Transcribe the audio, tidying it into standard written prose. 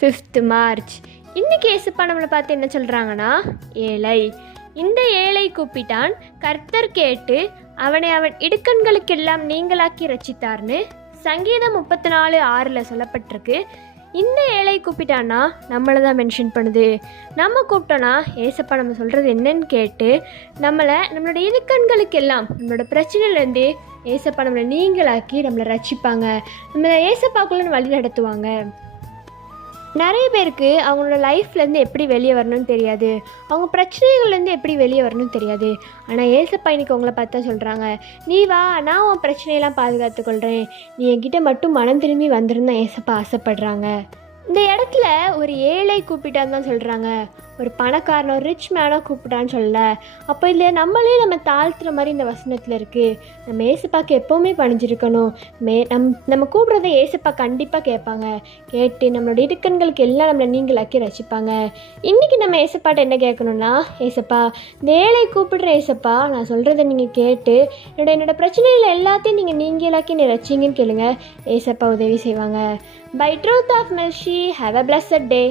5th March. இன்றைக்கி ஏசப்பா நம்மளை பார்த்து என்ன சொல்கிறாங்கன்னா, ஏழை. இந்த ஏழை கூப்பிட்டான், கர்த்தர் கேட்டு அவனை அவன் இடுக்கண்களுக்கெல்லாம் நீங்களாக்கி ரட்சித்தார்னு சங்கீதம் 34:6 சொல்லப்பட்டிருக்கு. இந்த ஏழை கூப்பிட்டான்னா நம்மளை தான் மென்ஷன் பண்ணுது. நம்ம கூப்பிட்டோன்னா ஏசப்பா நம்ம சொல்கிறது என்னன்னு கேட்டு நம்மளோட இடுக்கண்களுக்கெல்லாம் நம்மளோட பிரச்சனையிலேருந்து ஏசப்பா நம்மளை நீங்களாக்கி நம்மளை ரட்சிப்பாங்க. நம்மளை ஏசப்பாக்குள்ளே வழி நடத்துவாங்க. நிறைய பேருக்கு அவங்களோட லைஃப்லேருந்து எப்படி வெளியே வரணும்னு தெரியாது, அவங்க பிரச்சனைகள்லேருந்து எப்படி வெளியே வரணும்னு தெரியாது. ஆனால் ஏசப்பா இன்னைக்கு உங்களை பார்த்தா சொல்கிறாங்க, நீ வா, நான் உன் பிரச்சனையெல்லாம் பாதுகாத்துக்கொள்கிறேன், நீ என்கிட்ட மட்டும் மனம் திரும்பி வந்துருந்தா ஏசப்பா ஆசைப்படுறாங்க. இந்த இடத்துல ஒரு ஏழை கூப்பிட்டான்னு தான் சொல்கிறாங்க, ஒரு பணக்காரனோ ரிச் மேனோ கூப்பிட்டான்னு சொல்லலை. அப்போ இதில் நம்ம தாழ்த்துற மாதிரி இந்த வசனத்தில் இருக்குது. நம்ம ஏசப்பாக்கு எப்போவுமே பணிஞ்சிருக்கணும். நம்ம கூப்பிட்றத ஏசப்பா கண்டிப்பாக கேட்பாங்க. கேட்டு நம்மளோட இடுக்கண்களுக்கு எல்லாம் நம்மளை நீங்களாக்கி ரசிப்பாங்க. இன்றைக்கி நம்ம ஏசப்பாட்ட என்ன கேட்கணும்னா, ஏசப்பா இந்த ஏழை கூப்பிடுற ஏசப்பா, நான் சொல்கிறத நீங்கள் கேட்டு என்னோட பிரச்சனையில் எல்லாத்தையும் நீங்கள் நீங்களாக்கி என்னை ரசிங்கன்னு கேளுங்க. ஏசப்பா உதவி செய்வாங்க. By truth of mercy, have a blessed day.